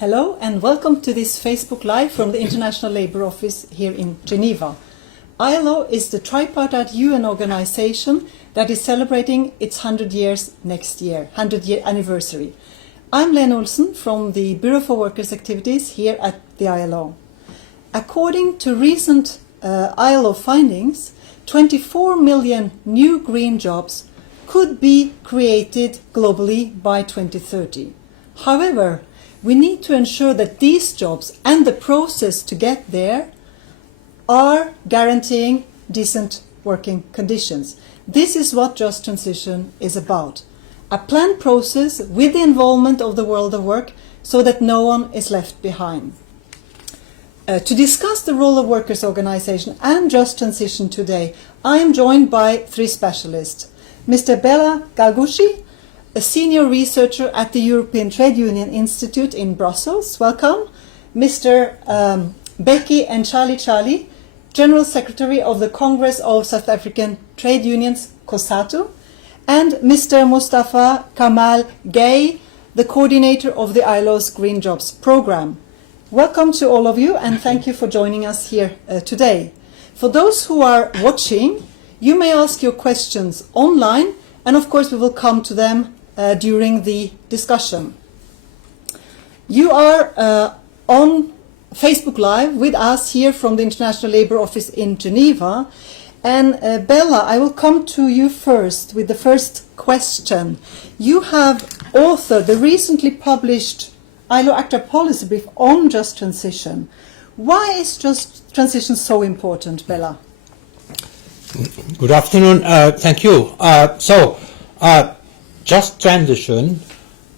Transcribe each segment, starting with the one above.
Hello and welcome to this Facebook Live from the International Labour Office here in Geneva. ILO is the tripartite UN organization that is celebrating its 100 years next year, 100-year anniversary. I'm Lene Olsen from the Bureau for Workers' Activities here at the ILO. According to recent ILO findings, 24 million new green jobs could be created globally by 2030. However, we need to ensure that these jobs and the process to get there are guaranteeing decent working conditions. This is what Just Transition is about. A planned process with the involvement of the world of work so that no one is left behind. To discuss the role of workers' organization and Just Transition today, I am joined by three specialists. Mr. Béla Galgóczi, a senior researcher at the European Trade Union Institute in Brussels. Welcome. Mr. Bheki and Ntshalintshali, General Secretary of the Congress of South African Trade Unions, Cosatu, and Mr. Moustapha Kamal Gueye, the coordinator of the ILO's Green Jobs program. Welcome to all of you and thank you for joining us here today. For those who are watching, you may ask your questions online and of course we will come to them during the discussion. You are on Facebook Live with us here from the International Labour Office in Geneva. And Béla, I will come to you first with the first question. You have authored the recently published ILO Actrav policy brief on Just Transition. Why is Just Transition so important, Béla? Good afternoon. Thank you. Just transition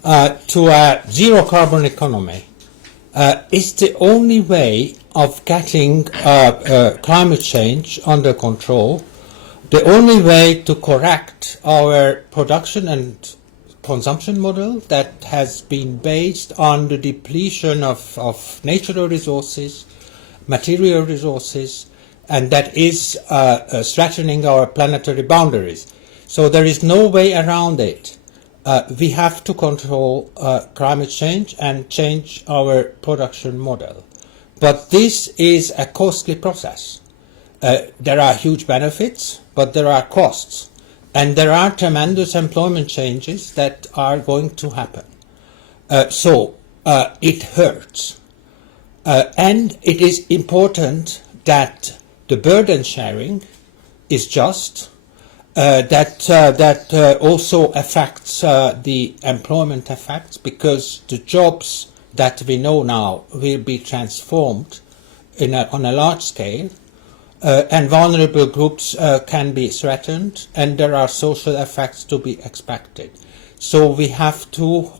to a zero carbon economy is the only way of getting climate change under control, the only way to correct our production and consumption model that has been based on the depletion of natural resources, material resources, and that is threatening our planetary boundaries. So there is no way around it. We have to control climate change and change our production model. But this is a costly process. There are huge benefits, but there are costs. And there are tremendous employment changes that are going to happen. So it hurts. And it is important that the burden sharing is just, that also affects the employment effects, because the jobs that we know now will be transformed on a large scale, and vulnerable groups can be threatened, and there are social effects to be expected. So we have to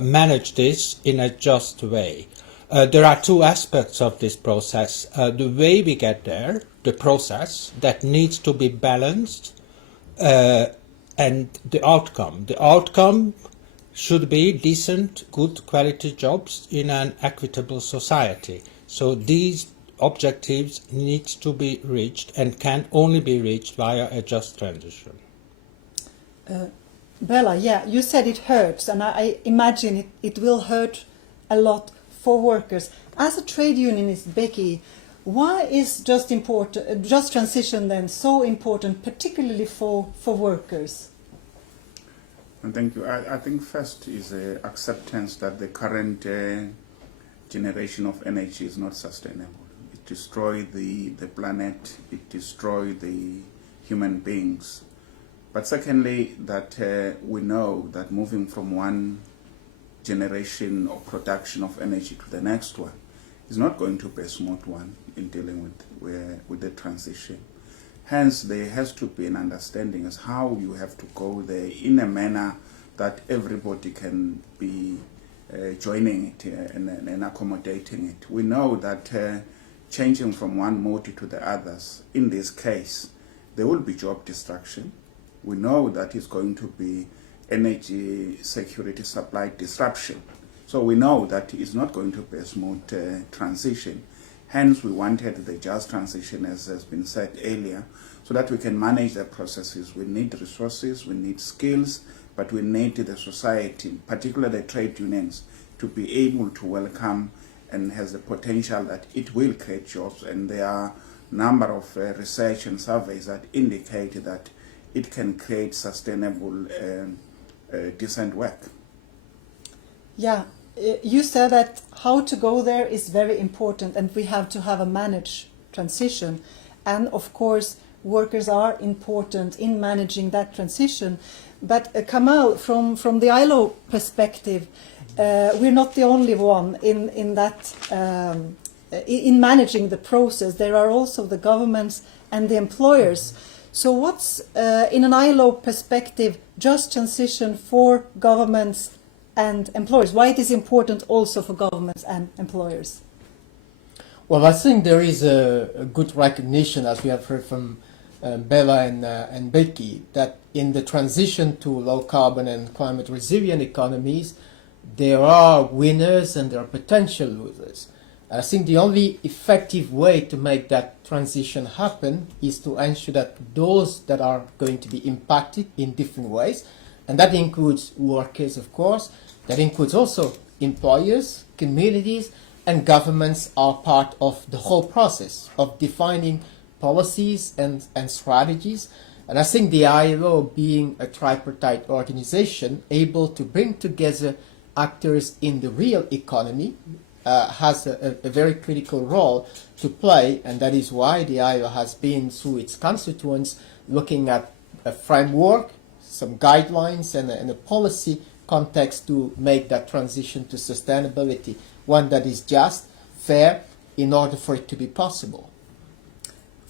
manage this in a just way. There are two aspects of this process. The way we get there, the process that needs to be balanced, and the outcome. The outcome should be decent, good quality jobs in an equitable society. So these objectives need to be reached and can only be reached via a just transition. Béla, yeah, you said it hurts, and I imagine it will hurt a lot for workers. As a trade unionist, Bheki, why is just transition then so important, particularly for workers? Thank you. I think first is acceptance that the current generation of energy is not sustainable. It destroys the planet, it destroys the human beings. But secondly, that we know that moving from one generation or production of energy to the next one is not going to be a smooth one in dealing with the transition. Hence, there has to be an understanding as how you have to go there in a manner that everybody can be joining it and accommodating it. We know that changing from one mode to the others, in this case, there will be job destruction. We know that it's going to be energy security supply disruption. So we know that it's not going to be a smooth transition. Hence, we wanted the just transition, as has been said earlier, so that we can manage the processes. We need resources, we need skills, but we need the society, particularly the trade unions, to be able to welcome and has the potential that it will create jobs. And there are a number of research and surveys that indicate that it can create sustainable, decent work. Yeah, you said that how to go there is very important, and we have to have a managed transition. And of course, workers are important in managing that transition. But Kamal, from the ILO perspective, we're not the only one in that in managing the process. There are also the governments and the employers. So what's, in an ILO perspective, just transition for governments and employers? Why it is important also for governments and employers? Well, I think there is a good recognition, as we have heard from Béla and Bheki, that in the transition to low carbon and climate resilient economies, there are winners and there are potential losers. I think the only effective way to make that transition happen is to ensure that those that are going to be impacted in different ways, and that includes workers, of course, that includes also employers, communities, and governments are part of the whole process of defining policies and strategies. And I think the ILO, being a tripartite organization able to bring together actors in the real economy, has a very critical role to play, and that is why the ILO has been, through its constituents, looking at a framework, some guidelines, and a policy context to make that transition to sustainability, one that is just, fair, in order for it to be possible.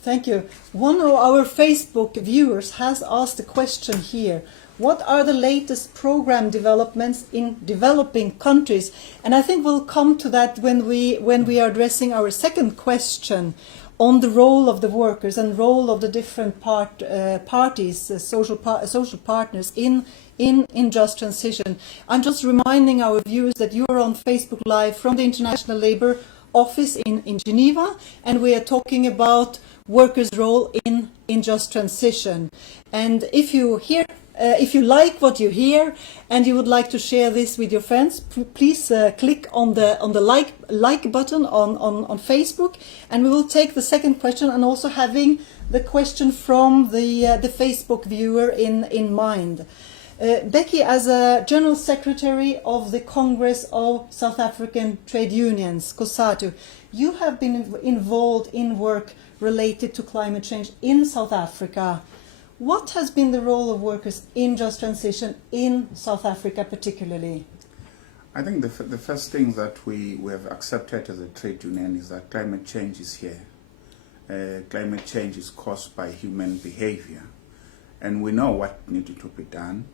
Thank you. One of our Facebook viewers has asked a question here. What are the latest program developments in developing countries? And I think we'll come to that when we are addressing our second question on the role of the workers and role of the different parties, social partners in just transition. I'm just reminding our viewers that you are on Facebook Live from the International Labour Office in Geneva, and we are talking about workers' role in just transition. And if you like what you hear and you would like to share this with your friends, please click on the like button on Facebook, and we will take the second question and also having the question from the Facebook viewer in mind. Bheki, as a General Secretary of the Congress of South African Trade Unions, Cosatu, you have been involved in work related to climate change in South Africa. What has been the role of workers in just transition in South Africa particularly? I think the first thing that we have accepted as a trade union is that climate change is here. Climate change is caused by human behavior, and we know what needed to be done.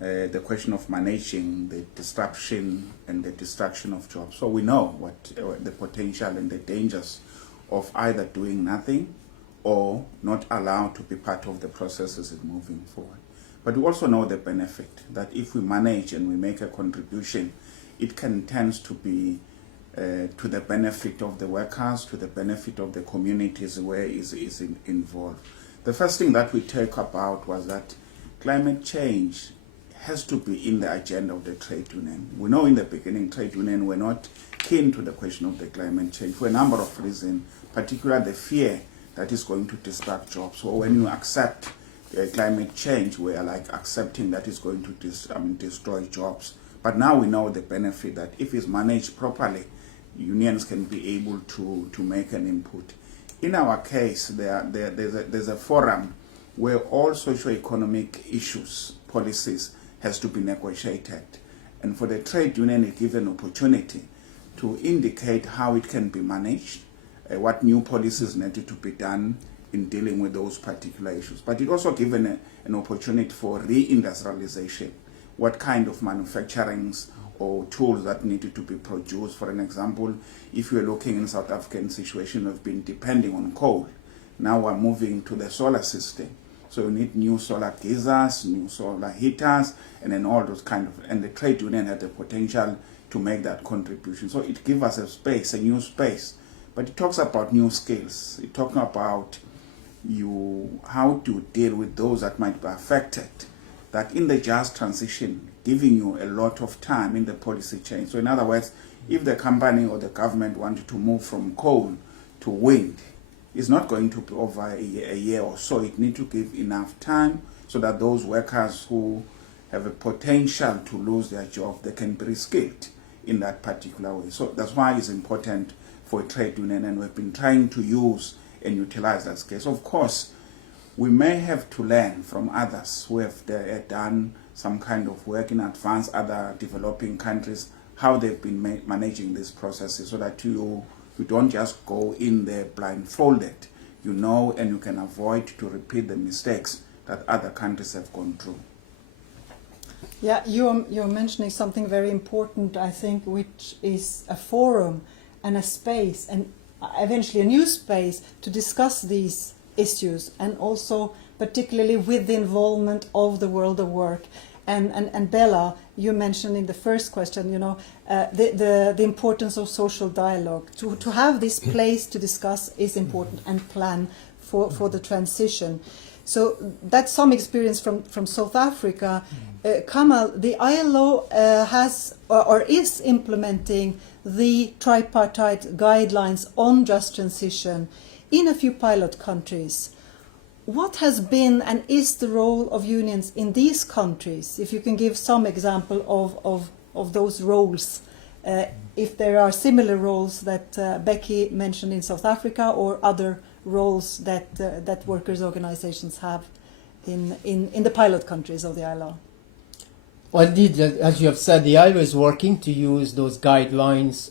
The question of managing the disruption and the destruction of jobs. So we know what the potential and the dangers of either doing nothing or not allowed to be part of the processes in moving forward. But we also know the benefit that if we manage and we make a contribution, it can tend to be to the benefit of the workers, to the benefit of the communities where is involved. The first thing that we talked about was that climate change has to be in the agenda of the trade union. We know in the beginning trade union were not keen to the question of the climate change for a number of reasons, particularly the fear that is going to disrupt jobs. So when you accept climate change, we are like accepting that it's going to destroy jobs. But now we know the benefit that if it's managed properly, unions can be able to make an input. In our case, there's a forum where all socio-economic issues, policies, has to be negotiated. And for the trade union, it gives an opportunity to indicate how it can be managed, what new policies needed to be done in dealing with those particular issues. But it also gives an opportunity for reindustrialization, what kind of manufacturings or tools that needed to be produced. For an example, if you're looking in South African situation, we've been depending on coal. Now we're moving to the solar system. So you need new solar geysers, new solar heaters, and then all those kind of, and the trade union had the potential to make that contribution. So it gives us a space, a new space. But it talks about new skills. It talks about how to deal with those that might be affected that in the just transition, giving you a lot of time in the policy change. So in other words, if the company or the government wanted to move from coal to wind, it's not going to be over a year or so. It needs to give enough time so that those workers who have a potential to lose their job, they can be reskilled in that particular way. So that's why it's important for a trade union, and we've been trying to use and utilize that case. Of course, we may have to learn from others who have done some kind of work in advance, other developing countries, how they've been managing these processes, so that you don't just go in there blindfolded, you know, and you can avoid to repeat the mistakes that other countries have gone through. Yeah, you're mentioning something very important, I think, which is a forum and a space, and eventually a new space to discuss these issues, and also particularly with the involvement of the world of work. And Béla, you mentioned in the first question, you know, the importance of social dialogue. To have this place to discuss is important, and plan for the transition. So that's some experience from South Africa. Kamal, the ILO has or is implementing the tripartite guidelines on just transition in a few pilot countries. What has been and is the role of unions in these countries? If you can give some example of those roles, if there are similar roles that Bheki mentioned in South Africa, or other roles that workers' organizations have in the pilot countries of the ILO. Well, indeed, as you have said, the ILO is working to use those guidelines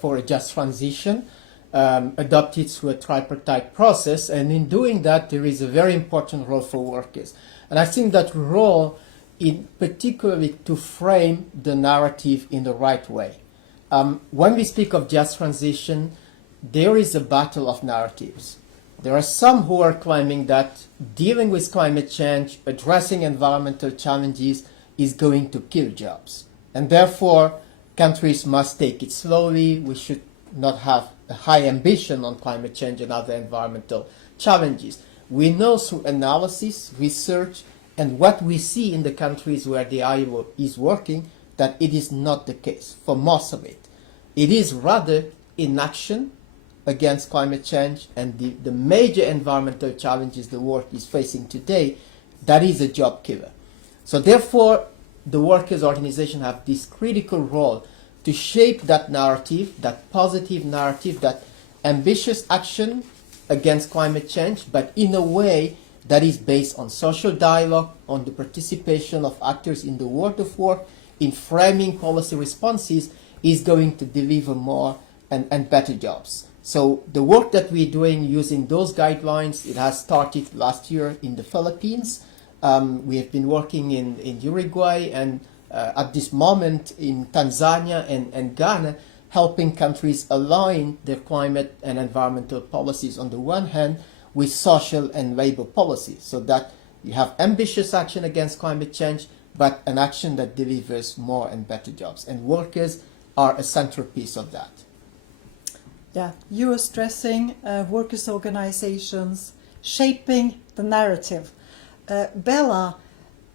for a just transition, adopted through a tripartite process, and in doing that, there is a very important role for workers. And I think that role is particularly to frame the narrative in the right way. When we speak of just transition, there is a battle of narratives. There are some who are claiming that dealing with climate change, addressing environmental challenges, is going to kill jobs. And therefore, countries must take it slowly. We should not have a high ambition on climate change and other environmental challenges. We know through analysis, research, and what we see in the countries where the ILO is working, that it is not the case for most of it. It is rather inaction against climate change and the major environmental challenges the world is facing today, that is a job killer. So therefore, the workers' organization have this critical role to shape that narrative, that positive narrative, that ambitious action against climate change, but in a way that is based on social dialogue, on the participation of actors in the world of work, in framing policy responses, is going to deliver more and better jobs. So the work that we're doing using those guidelines, it has started last year in the Philippines. We have been working in Uruguay and at this moment in Tanzania and Ghana, helping countries align their climate and environmental policies on the one hand with social and labor policies, so that you have ambitious action against climate change, but an action that delivers more and better jobs. And workers are a centerpiece of that. Yeah, you are stressing workers' organizations shaping the narrative. Béla,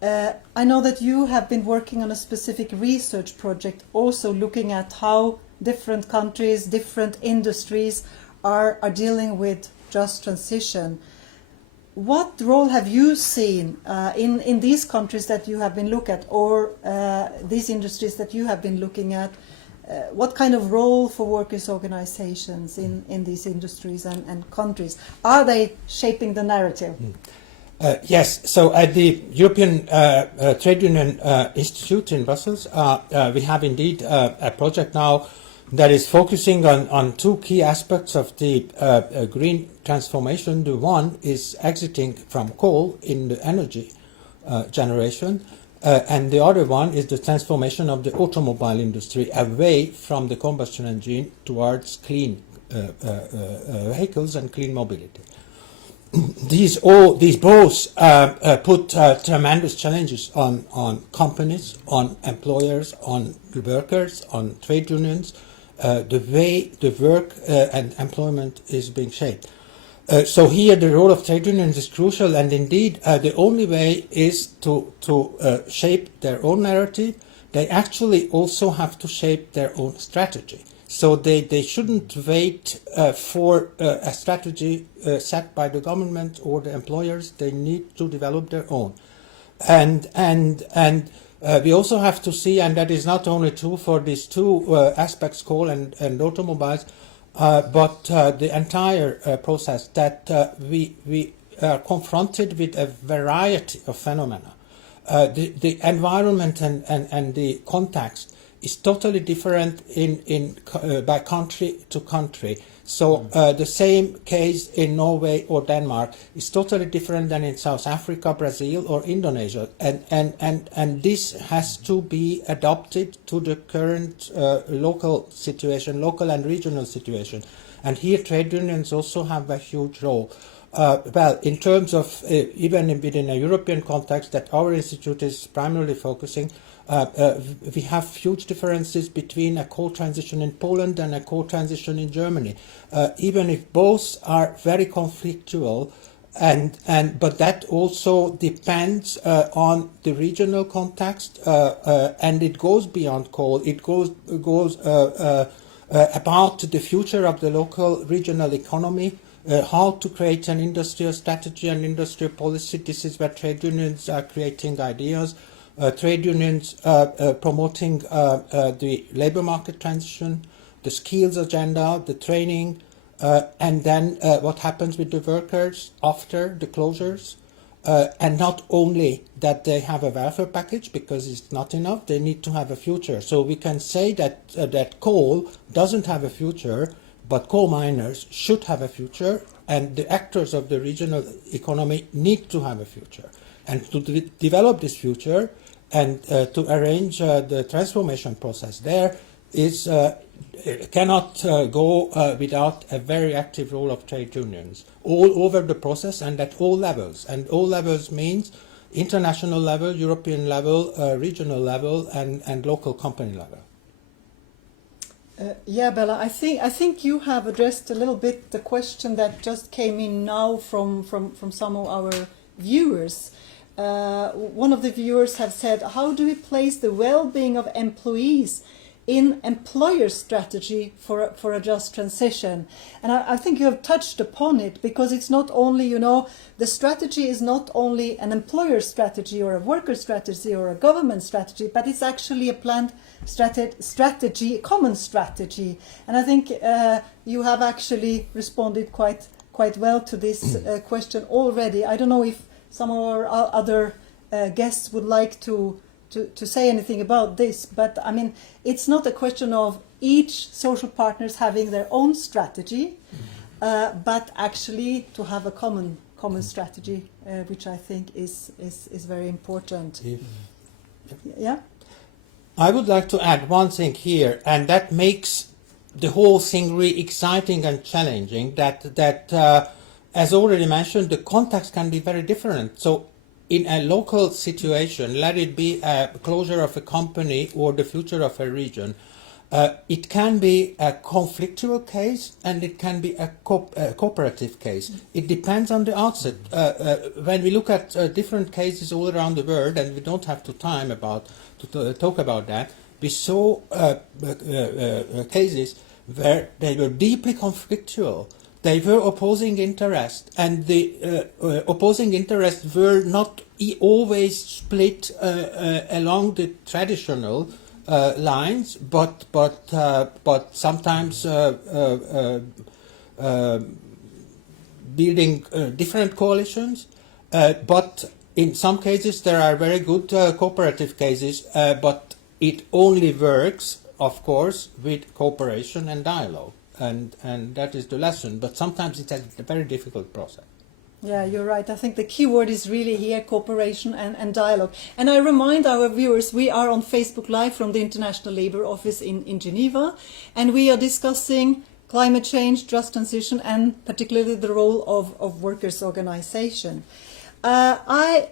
I know that you have been working on a specific research project, also looking at how different countries, different industries are dealing with just transition. What role have you seen in these countries that you have been looking at, or these industries that you have been looking at? What kind of role for workers' organizations in these industries and countries? Are they shaping the narrative? Yes, so at the European Trade Union Institute in Brussels, we have indeed a project now that is focusing on two key aspects of the green transformation. The one is exiting from coal in the energy generation, and the other one is the transformation of the automobile industry away from the combustion engine towards clean vehicles and clean mobility. These both put tremendous challenges on companies, on employers, on the workers, on trade unions, the way the work and employment is being shaped. So here the role of trade unions is crucial, and indeed the only way is to shape their own narrative. They actually also have to shape their own strategy. So they shouldn't wait for a strategy set by the government or the employers. They need to develop their own. And we also have to see, and that is not only true for these two aspects, coal and automobiles, but the entire process, that we are confronted with a variety of phenomena. The environment and the context is totally different by country to country. So the same case in Norway or Denmark is totally different than in South Africa, Brazil, or Indonesia, and this has to be adapted to the current local situation, local and regional situation. And here trade unions also have a huge role. Well, in terms of even within a European context that our institute is primarily focusing, we have huge differences between a coal transition in Poland and a coal transition in Germany, even if both are very conflictual, but that also depends on the regional context, and it goes beyond coal. It goes about the future of the local regional economy. How to create an industrial strategy and industrial policy. This is where trade unions are creating ideas. Trade unions promoting the labor market transition, the skills agenda, the training, and then what happens with the workers after the closures. And not only that they have a welfare package, because it's not enough, they need to have a future. So we can say that that coal doesn't have a future, but coal miners should have a future, and the actors of the regional economy need to have a future. And to develop this future and to arrange the transformation process there is cannot go without a very active role of trade unions all over the process and at all levels. And all levels means international level, European level, regional level, and local company level. Yeah, Béla, I think you have addressed a little bit the question that just came in now from some of our viewers. One of the viewers have said, how do we place the well-being of employees in employer strategy for a just transition? And I think you have touched upon it, because it's not only, the strategy is not only an employer strategy or a worker strategy or a government strategy, but it's actually a planned strategy, a common strategy. And I think you have actually responded quite well to this question already. I don't know if some of our other guests would like to say anything about this, but I mean, it's not a question of each social partners having their own strategy, but actually to have a common strategy, which I think is very important. Yeah. I would like to add one thing here, and that makes the whole thing really exciting and challenging. That as already mentioned, the context can be very different. So in a local situation, let it be a closure of a company or the future of a region, it can be a conflictual case and it can be a cooperative case. It depends on the outset. When we look at different cases all around the world, and we don't have time to talk about that, we saw cases where they were deeply conflictual. They were opposing interests, and the opposing interests were not always split along the traditional lines, but sometimes building different coalitions. But in some cases there are very good cooperative cases, but it only works, of course, with cooperation and dialogue. And that is the lesson, but sometimes it's a very difficult process. Yeah, you're right. I think the key word is really here, cooperation and dialogue. And I remind our viewers, we are on Facebook Live from the International Labour Office in Geneva, and we are discussing climate change, just transition, and particularly the role of workers' organisation. I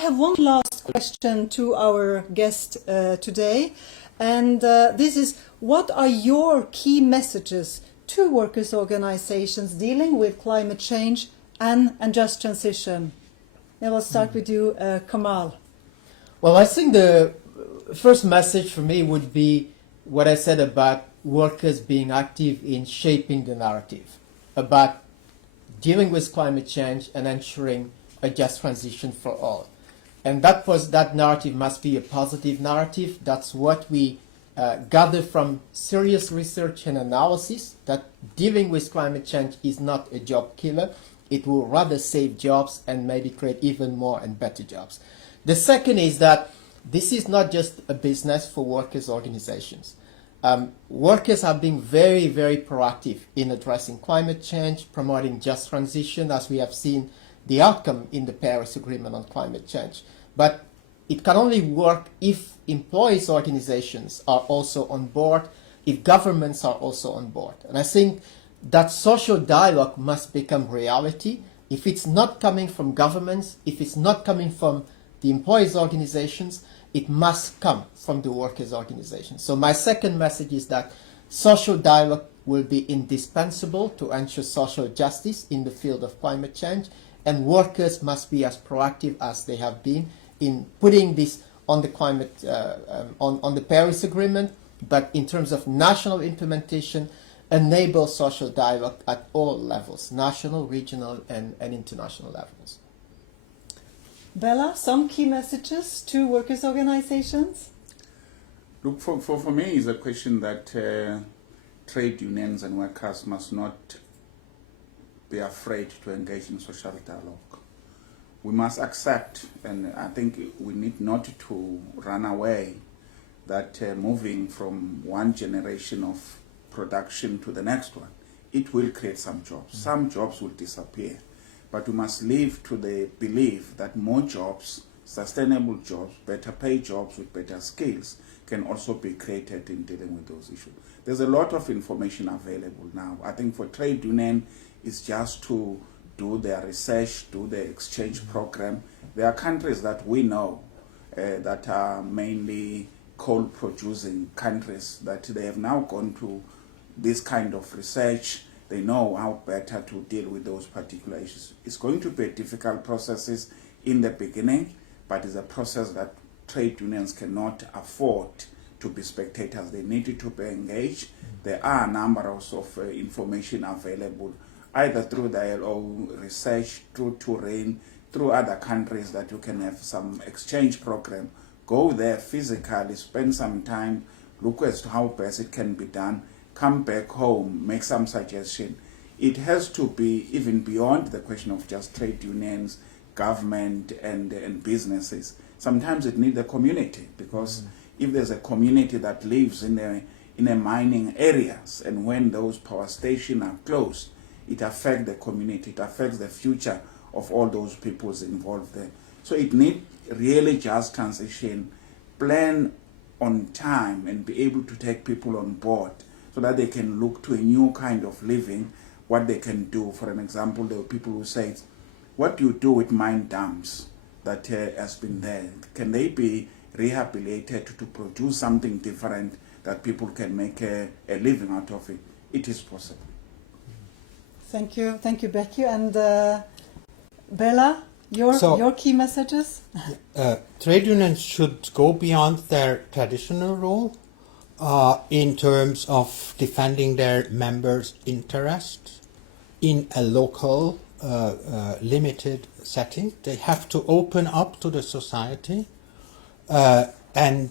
have one last question to our guest today. And this is, what are your key messages two workers' organizations dealing with climate change and just transition. And we'll start with you, Kamal. Well, I think the first message for me would be what I said about workers being active in shaping the narrative, about dealing with climate change and ensuring a just transition for all. And that narrative must be a positive narrative. That's what we gather from serious research and analysis, that dealing with climate change is not a job killer. It will rather save jobs and maybe create even more and better jobs. The second is that this is not just a business for workers' organizations. Workers are being very, very proactive in addressing climate change, promoting just transition, as we have seen the outcome in the Paris Agreement on climate change. But it can only work if employees' organizations are also on board, if governments are also on board. And I think that social dialogue must become reality. If it's not coming from governments, if it's not coming from the employees' organizations, it must come from the workers' organizations. So my second message is that social dialogue will be indispensable to ensure social justice in the field of climate change, and workers must be as proactive as they have been in putting this on the climate, on the Paris Agreement, but in terms of national implementation, enable social dialogue at all levels, national, regional, and international levels. Béla, some key messages to workers' organizations? Look, for me, it's a question that trade unions and workers must not be afraid to engage in social dialogue. We must accept, and I think we need not to run away, that moving from one generation of production to the next one, it will create some jobs. Some jobs will disappear. But we must live to the belief that more jobs, sustainable jobs, better paid jobs with better skills can also be created in dealing with those issues. There's a lot of information available now. I think for trade union, it's just to do their research, do the exchange program. There are countries that we know that are mainly coal-producing countries that they have now gone to this kind of research. They know how better to deal with those particular issues. It's going to be difficult processes in the beginning, but it's a process that trade unions cannot afford to be spectators. They need to be engaged. There are a number also of information available, either through the ILO research, through Turin, through other countries, that you can have some exchange program. Go there physically, spend some time, look as to how best it can be done, come back home, make some suggestion. It has to be even beyond the question of just trade unions, government, and businesses. Sometimes it needs the community, because if there's a community that lives in a mining areas, and when those power stations are closed, it affects the community, it affects the future of all those peoples involved there. So it needs really just transition, plan on time, and be able to take people on board, so that they can look to a new kind of living, what they can do. For an example, there are people who say, what do you do with mine dumps that has been there? Can they be rehabilitated to produce something different that people can make a living out of it? It is possible. Thank you, Bheki. And Béla, your key messages? Trade unions should go beyond their traditional role in terms of defending their members' interests in a local, limited setting. They have to open up to the society and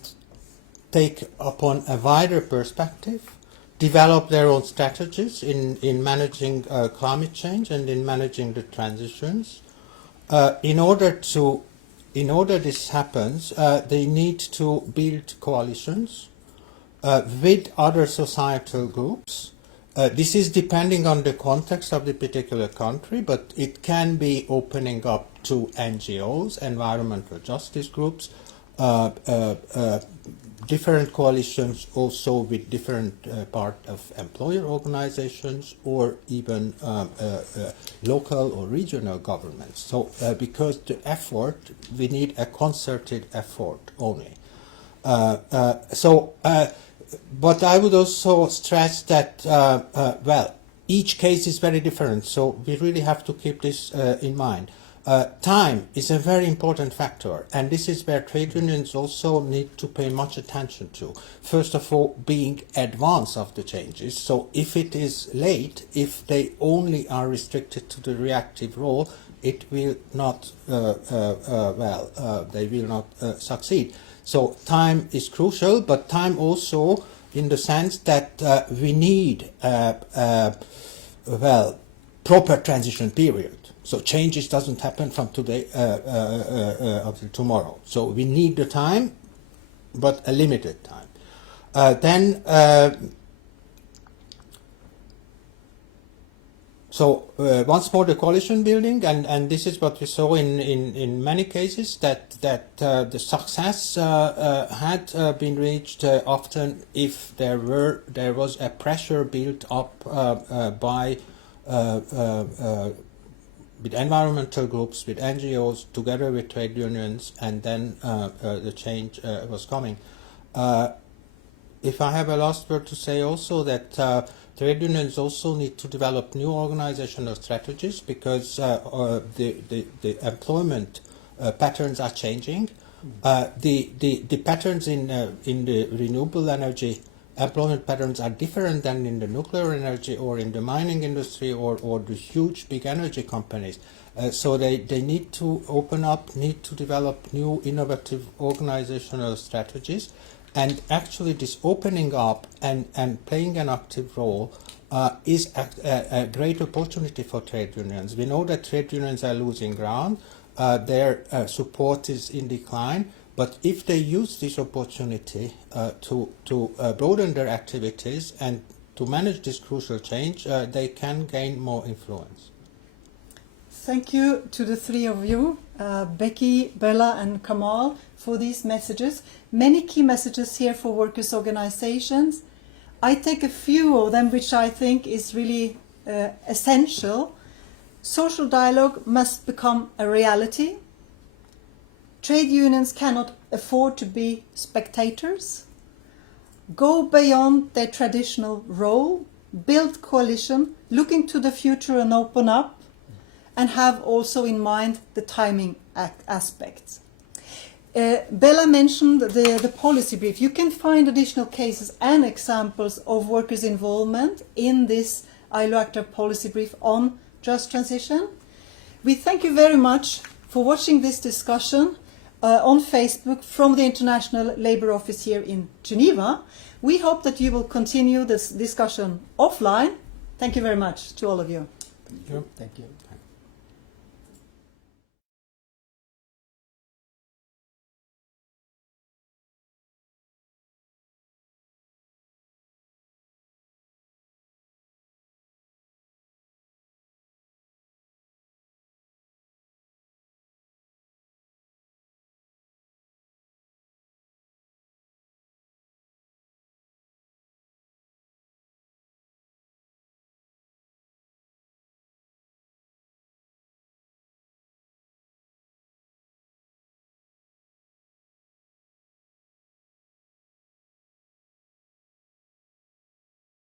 take upon a wider perspective, develop their own strategies in managing climate change and in managing the transitions. In order this happens, they need to build coalitions with other societal groups. This is depending on the context of the particular country, but it can be opening up to NGOs, environmental justice groups, different coalitions also with different part of employer organizations, or even local or regional governments. So because the effort, we need a concerted effort only. but I would also stress that, well, each case is very different, so we really have to keep this in mind. Time is a very important factor, and this is where trade unions also need to pay much attention to. First of all, being advance of the changes. So if it is late, if they only are restricted to the reactive role, it will not, they will not succeed. So time is crucial, but time also in the sense that we need, proper transition period. So changes doesn't happen from today until tomorrow. So we need the time, but a limited time. Once more the coalition building, and this is what we saw in many cases, that the success had been reached often if there was a pressure built up by with environmental groups, with NGOs, together with trade unions, and then the change was coming. If I have a last word to say also that trade unions also need to develop new organizational strategies, because the employment patterns are changing. The patterns in the renewable energy employment patterns are different than in the nuclear energy or in the mining industry or the huge big energy companies. So they need to open up, need to develop new innovative organizational strategies. And actually this opening up and playing an active role is a great opportunity for trade unions. We know that trade unions are losing ground, their support is in decline, but if they use this opportunity to broaden their activities and to manage this crucial change, they can gain more influence. Thank you to the three of you, Bheki, Béla and Kamal, for these messages. Many key messages here for workers' organizations. I take a few of them which I think is really essential. Social dialogue must become a reality. Trade unions cannot afford to be spectators. Go beyond their traditional role, build coalition, look into the future and open up, and have also in mind the timing aspects. Béla mentioned the policy brief. You can find additional cases and examples of workers' involvement in this ILO Actrav policy brief on just transition. We thank you very much for watching this discussion on Facebook from the International Labour Office here in Geneva. We hope that you will continue this discussion offline. Thank you very much to all of you. Thank you. Thank you.